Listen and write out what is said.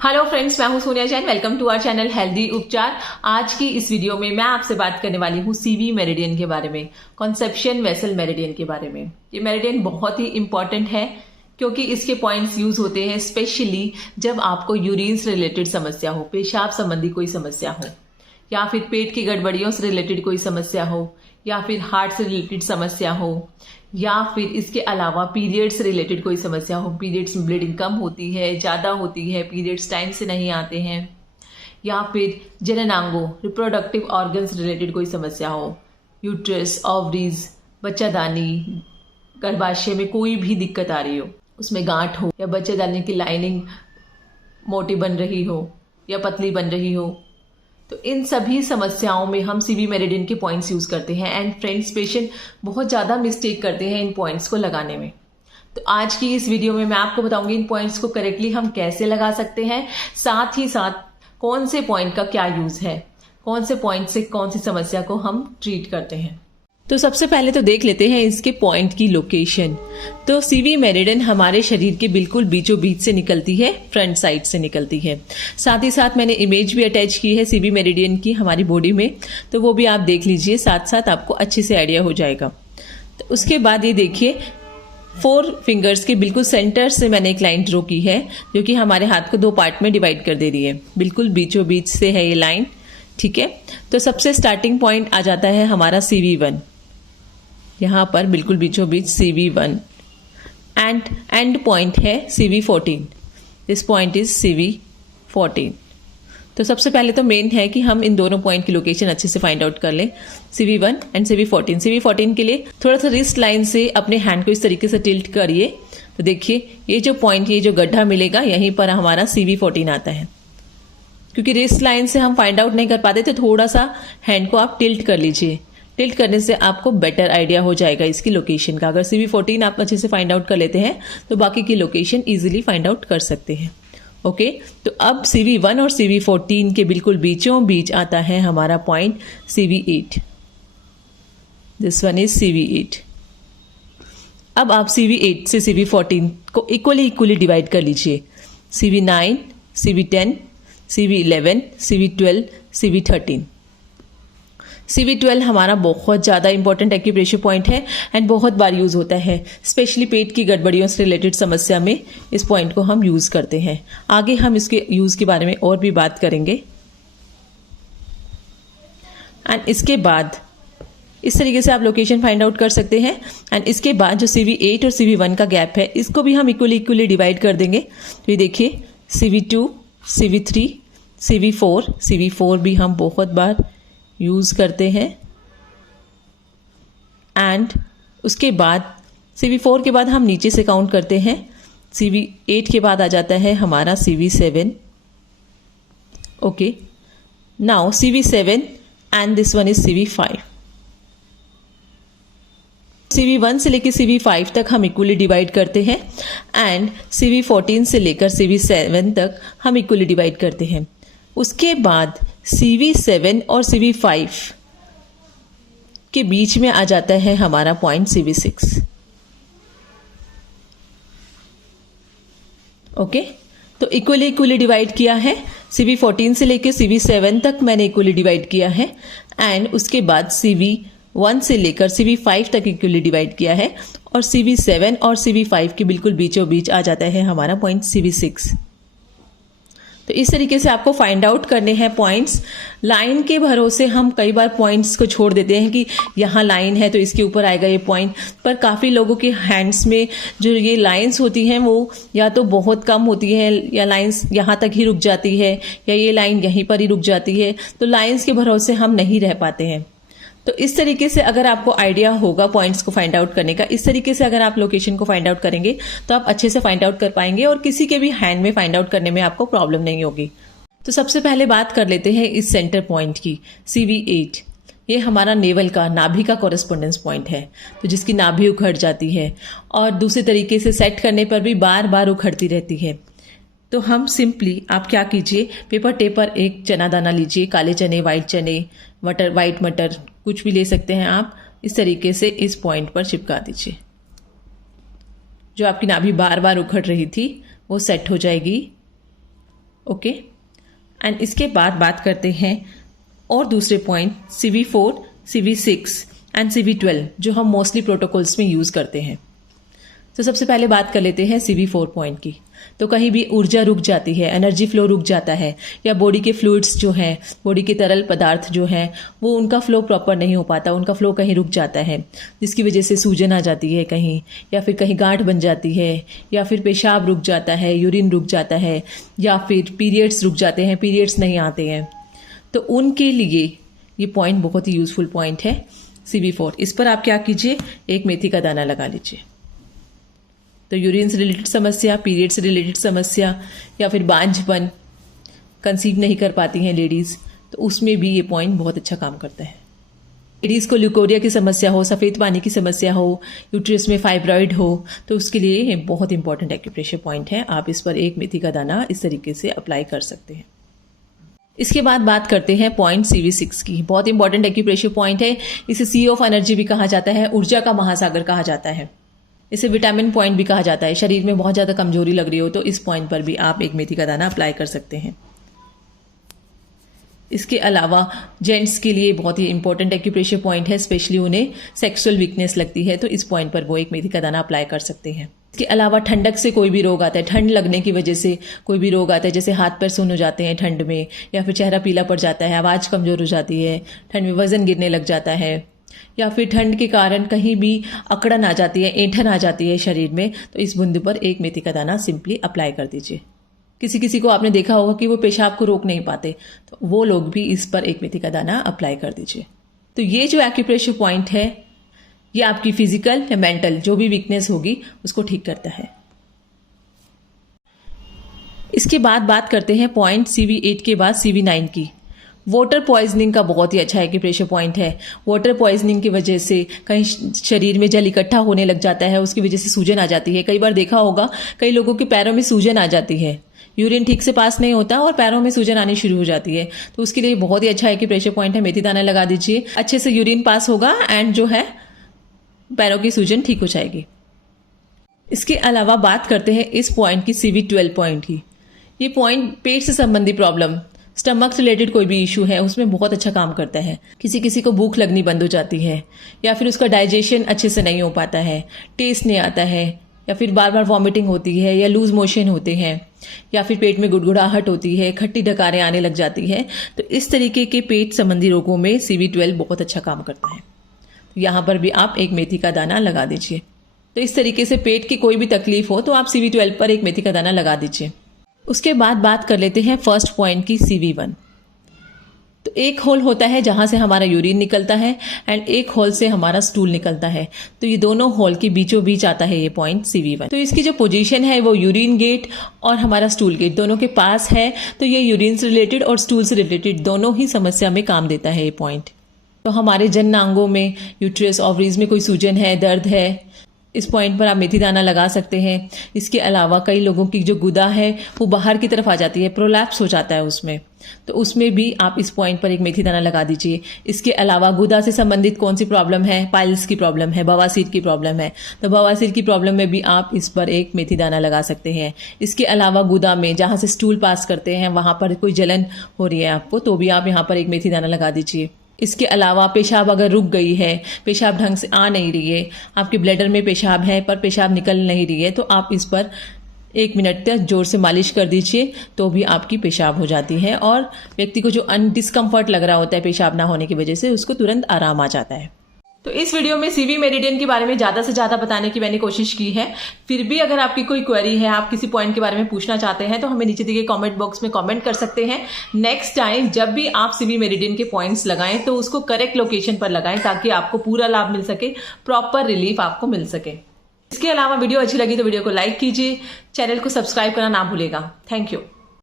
Hello friends, मैं हूं Sonia Jain. Welcome to our channel healthy Upchar. आज की इस वीडियो में मैं आपसे बात करने वाली हूं सीवी मेरिडियन के बारे में, कॉन्सेप्शन वेसल मेरिडियन के बारे में। ये मेरिडियन बहुत ही इंपॉर्टेंट है क्योंकि इसके पॉइंट्स यूज होते हैं स्पेशली जब आपको यूरिन से रिलेटेड समस्या हो, पेशाब संबंधी कोई समस्या हो, या फिर पेट की गड़बड़ियों से रिलेटेड कोई समस्या हो, या फिर हार्ट से रिलेटेड समस्या हो, या फिर इसके अलावा पीरियड्स से रिलेटेड कोई समस्या हो, पीरियड्स में ब्लीडिंग कम होती है, ज़्यादा होती है, पीरियड्स टाइम से नहीं आते हैं, या फिर जननांगों रिप्रोडक्टिव ऑर्गन्स रिलेटेड कोई समस्या हो, यूट्रस, ओवरीज, बच्चादानी, गर्भाशय में कोई भी दिक्कत आ रही हो, उसमें गांठ हो, या बच्चादानी की लाइनिंग मोटी बन रही हो या पतली बन रही हो, तो इन सभी समस्याओं में हम सीवी मेरिडियन के पॉइंट्स यूज करते हैं। एंड फ्रेंड्स, पेशेंट बहुत ज़्यादा मिस्टेक करते हैं इन पॉइंट्स को लगाने में। तो आज की इस वीडियो में मैं आपको बताऊंगी इन पॉइंट्स को करेक्टली हम कैसे लगा सकते हैं, साथ ही साथ कौन से पॉइंट का क्या यूज है, कौन से पॉइंट से कौन सी समस्या को हम ट्रीट करते हैं। तो सबसे पहले तो देख लेते हैं इसके पॉइंट की लोकेशन। तो सीवी मेरिडियन हमारे शरीर के बिल्कुल बीचों बीच से निकलती है, फ्रंट साइड से निकलती है। साथ ही साथ मैंने इमेज भी अटैच की है सीवी मेरिडियन की हमारी बॉडी में, तो वो भी आप देख लीजिए, साथ साथ आपको अच्छे से आइडिया हो जाएगा। तो उसके बाद ये देखिए 4 फिंगर्स के बिल्कुल सेंटर से मैंने एक लाइन ड्रॉ की है जो कि हमारे हाथ को 2 पार्ट में डिवाइड कर दे रही है। बिल्कुल बीचों बीच से है ये लाइन, ठीक है। तो सबसे स्टार्टिंग पॉइंट आ जाता है हमारा CV1, यहां पर बिल्कुल बीचों बीच CV1 एंड एंड पॉइंट है CV14। This point is CV14। तो सबसे पहले तो मेन है कि हम इन दोनों पॉइंट की लोकेशन अच्छे से फाइंड आउट कर लें, CV1 एंड CV14। CV14 के लिए थोड़ा सा रिस्ट लाइन से अपने हैंड को इस तरीके से टिल्ट करिए, तो देखिए ये जो पॉइंट, ये जो गड्ढा मिलेगा, यहीं पर हमारा CV14 आता है। क्योंकि रिस्ट लाइन से हम फाइंड आउट नहीं कर पाते तो थोड़ा सा हैंड को आप टिल्ट कर लीजिए। टिल्ट करने से आपको बेटर आइडिया हो जाएगा इसकी लोकेशन का। अगर CV14 आप अच्छे से फाइंड आउट कर लेते हैं तो बाकी की लोकेशन इजीली फाइंड आउट कर सकते हैं। ओके, तो अब CV1 और CV14 के बिल्कुल बीचों बीच आता है हमारा point CV8। This one is CV8। अब आप CV8 से CV14 को इक्वली डिवाइड कर लीजिए। CV9, CV10, CV11, CV12, CV13। CV12 हमारा बहुत ज़्यादा इंपॉर्टेंट एक्यूप्रेशर पॉइंट है एंड बहुत बार यूज होता है, स्पेशली पेट की गड़बड़ियों से रिलेटेड समस्या में इस पॉइंट को हम यूज करते हैं। आगे हम इसके यूज के बारे में और भी बात करेंगे। एंड इसके बाद इस तरीके से आप लोकेशन फाइंड आउट कर सकते हैं। एंड इसके बाद जो CV8 और CV1 का गैप है, इसको भी हम इक्वली डिवाइड कर देंगे। तो ये देखिए CV2, CV3, CV4, CV4 भी हम बहुत बार यूज करते हैं। एंड उसके बाद CV4 के बाद हम नीचे से काउंट करते हैं। CV8 के बाद आ जाता है हमारा CV7। Okay, now CV7 and this one is CV5। CV1 से लेकर CV5 तक हम इक्वली डिवाइड करते हैं एंड CV14 से लेकर CV7 तक हम इक्वली डिवाइड करते हैं। उसके बाद CV7 और CV5 के बीच में आ जाता है हमारा पॉइंट CV6। ओके, तो इक्वली डिवाइड किया है। CV14 से लेकर CV7 तक मैंने इक्वली डिवाइड किया है एंड उसके बाद CV1 से लेकर CV5 तक इक्वली डिवाइड किया है और CV7 और CV5 के बिल्कुल बीचों बीच आ जाता है हमारा पॉइंट CV6। तो इस तरीके से आपको फाइंड आउट करने हैं पॉइंट्स। लाइन के भरोसे हम कई बार पॉइंट्स को छोड़ देते हैं कि यहाँ लाइन है तो इसके ऊपर आएगा ये पॉइंट, पर काफ़ी लोगों के हैंड्स में जो ये लाइंस होती हैं वो या तो बहुत कम होती है, या लाइंस यहाँ तक ही रुक जाती है, या ये लाइन यहीं पर ही रुक जाती है। तो लाइंस के भरोसे हम नहीं रह पाते हैं। तो इस तरीके से अगर आपको आइडिया होगा पॉइंट्स को फाइंड आउट करने का, इस तरीके से अगर आप लोकेशन को फाइंड आउट करेंगे तो आप अच्छे से फाइंड आउट कर पाएंगे और किसी के भी हैंड में फाइंड आउट करने में आपको प्रॉब्लम नहीं होगी। तो सबसे पहले बात कर लेते हैं इस सेंटर पॉइंट की, CV8। ये हमारा नेवल का, नाभि का कॉरेस्पॉन्डेंस पॉइंट है, तो जिसकी नाभि उखड़ जाती है और दूसरे तरीके से सेट करने पर भी बार बार उखड़ती रहती है। तो हम सिंपली, आप क्या कीजिए, पेपर टेप पर एक चना दाना लीजिए, काले चने, वाइट चने, मटर, वाइट मटर, कुछ भी ले सकते हैं आप। इस तरीके से इस पॉइंट पर चिपका दीजिए। जो आपकी नाभि बार बार उखड़ रही थी वो सेट हो जाएगी। ओके। एंड इसके बाद बात करते हैं और दूसरे point CV4, CV6 and CV12 जो हम मोस्टली प्रोटोकॉल्स में यूज़ करते हैं। तो सबसे पहले बात कर लेते हैं CV4 पॉइंट की। तो कहीं भी ऊर्जा रुक जाती है, एनर्जी फ्लो रुक जाता है, या बॉडी के फ्लूइड्स जो हैं, बॉडी के तरल पदार्थ जो हैं, वो उनका फ्लो प्रॉपर नहीं हो पाता, उनका फ्लो कहीं रुक जाता है, जिसकी वजह से सूजन आ जाती है कहीं, या फिर कहीं गांठ बन जाती है, या फिर पेशाब रुक जाता है, यूरिन रुक जाता है, या फिर पीरियड्स रुक जाते हैं, पीरियड्स नहीं आते हैं। तो उनके लिए ये पॉइंट बहुत ही यूजफुल पॉइंट है CV4। इस पर आप क्या कीजिए, एक मेथी का दाना लगा लीजिए। तो यूरिन से रिलेटेड समस्या, पीरियड से रिलेटेड समस्या, या फिर बांझपन, कंसीव नहीं कर पाती हैं लेडीज़, तो उसमें भी ये पॉइंट बहुत अच्छा काम करता है। लेडीज़ को ल्यूकोरिया की समस्या हो, सफ़ेद पानी की समस्या हो, यूट्रस में फाइब्रॉइड हो, तो उसके लिए ये बहुत इंपॉर्टेंट एक्यूप्रेशर पॉइंट है। आप इस पर एक मेथी का दाना इस तरीके से अप्लाई कर सकते हैं। इसके बाद बात करते हैं पॉइंट CV6 की। बहुत इंपॉर्टेंट एक्यूप्रेशर पॉइंट है। इसे सी ऑफ एनर्जी भी कहा जाता है, ऊर्जा का महासागर कहा जाता है, इसे विटामिन पॉइंट भी कहा जाता है। शरीर में बहुत ज़्यादा कमजोरी लग रही हो तो इस पॉइंट पर भी आप एक मेथी का दाना अप्लाई कर सकते हैं। इसके अलावा जेंट्स के लिए बहुत ही इंपॉर्टेंट एक्यूप्रेशर पॉइंट है, स्पेशली उन्हें सेक्सुअल वीकनेस लगती है तो इस पॉइंट पर वो एक मेथी का दाना अप्लाई कर सकते हैं। इसके अलावा ठंडक से कोई भी रोग आता है, ठंड लगने की वजह से कोई भी रोग आता है, जैसे हाथ पैर सुन्न हो जाते हैं ठंड में, या फिर चेहरा पीला पड़ जाता है, आवाज़ कमज़ोर हो जाती है, ठंड में वजन गिरने लग जाता है, या फिर ठंड के कारण कहीं भी अकड़न आ जाती है, ऐंठन आ जाती है शरीर में, तो इस बिंदु पर एक मेथी का दाना सिंपली अप्लाई कर दीजिए। किसी किसी को आपने देखा होगा कि वो पेशाब को रोक नहीं पाते, तो वो लोग भी इस पर एक मेथी का दाना अप्लाई कर दीजिए। तो ये जो एक्यूप्रेशर पॉइंट है ये आपकी फिजिकल या मेंटल जो भी वीकनेस होगी उसको ठीक करता है। इसके बाद बात करते हैं पॉइंट CV8 के बाद CV9 की। वाटर पॉइजनिंग का बहुत ही अच्छा एक्यूप्रेशर पॉइंट है। वाटर पॉइजनिंग की वजह से कहीं शरीर में जल इकट्ठा होने लग जाता है, उसकी वजह से सूजन आ जाती है। कई बार देखा होगा कई लोगों के पैरों में सूजन आ जाती है, यूरिन ठीक से पास नहीं होता और पैरों में सूजन आनी शुरू हो जाती है, तो उसके लिए बहुत ही अच्छा एक्यूप्रेशर पॉइंट है। मेथी दाना लगा दीजिए, अच्छे से यूरिन पास होगा एंड जो है पैरों की सूजन ठीक हो जाएगी। इसके अलावा बात करते हैं इस पॉइंट की CV12 पॉइंट की। ये पॉइंट पेट से संबंधी प्रॉब्लम, स्टमक से रिलेटेड कोई भी इशू है उसमें बहुत अच्छा काम करता है। किसी किसी को भूख लगनी बंद हो जाती है, या फिर उसका डाइजेशन अच्छे से नहीं हो पाता है, टेस्ट नहीं आता है, या फिर बार बार वॉमिटिंग होती है, या लूज मोशन होते हैं, या फिर पेट में गुड़गुड़ाहट होती है, खट्टी डकारें आने लग जाती है, तो इस तरीके के पेट संबंधी रोगों में CV12 बहुत अच्छा काम करता है। यहाँ पर भी आप एक मेथी का दाना लगा दीजिए। तो इस तरीके से पेट की कोई भी तकलीफ हो तो आप CV12 पर एक मेथी का दाना लगा दीजिए। उसके बाद बात कर लेते हैं फर्स्ट पॉइंट की CV1। तो एक होल होता है जहां से हमारा यूरिन निकलता है एंड एक होल से हमारा स्टूल निकलता है, तो ये दोनों होल के बीचों बीच आता है ये पॉइंट CV1। तो इसकी जो पोजीशन है वो यूरिन गेट और हमारा स्टूल गेट दोनों के पास है, तो ये यूरिन से रिलेटेड और स्टूल से रिलेटेड दोनों ही समस्या में काम देता है ये पॉइंट। तो हमारे जननांगों में, यूट्रस, ओवरीज में कोई सूजन है, दर्द है, इस पॉइंट पर आप मेथी दाना लगा सकते हैं। इसके अलावा कई लोगों की जो गुदा है वो बाहर की तरफ आ जाती है, प्रोलैप्स हो जाता है उसमें, तो उसमें भी आप इस पॉइंट पर एक मेथी दाना लगा दीजिए। इसके अलावा गुदा से संबंधित कौन सी प्रॉब्लम है, पाइल्स की प्रॉब्लम है, बवासीर की प्रॉब्लम है, तो बवासीर की प्रॉब्लम में भी आप इस पर एक मेथी दाना लगा सकते हैं। इसके अलावा गुदा में जहाँ से स्टूल पास करते हैं वहाँ पर कोई जलन हो रही है आपको, तो भी आप यहाँ पर एक मेथी दाना लगा दीजिए। इसके अलावा पेशाब अगर रुक गई है, पेशाब ढंग से आ नहीं रही है, आपके ब्लैडर में पेशाब है पर पेशाब निकल नहीं रही है, तो आप इस पर 1 मिनट तक जोर से मालिश कर दीजिए, तो भी आपकी पेशाब हो जाती है और व्यक्ति को जो डिस्कम्फर्ट लग रहा होता है पेशाब ना होने की वजह से उसको तुरंत आराम आ जाता है। तो इस वीडियो में CV मेरिडियन के बारे में ज़्यादा से ज़्यादा बताने की मैंने कोशिश की है। फिर भी अगर आपकी कोई क्वेरी है, आप किसी पॉइंट के बारे में पूछना चाहते हैं तो हमें नीचे दिए गए कमेंट बॉक्स में कमेंट कर सकते हैं। नेक्स्ट टाइम जब भी आप CV मेरिडियन के पॉइंट्स लगाएं तो उसको करेक्ट लोकेशन पर लगाएं ताकि आपको पूरा लाभ मिल सके, प्रॉपर रिलीफ आपको मिल सके। इसके अलावा वीडियो अच्छी लगी तो वीडियो को लाइक कीजिए, चैनल को सब्सक्राइब करना ना भूलेगा। Thank you.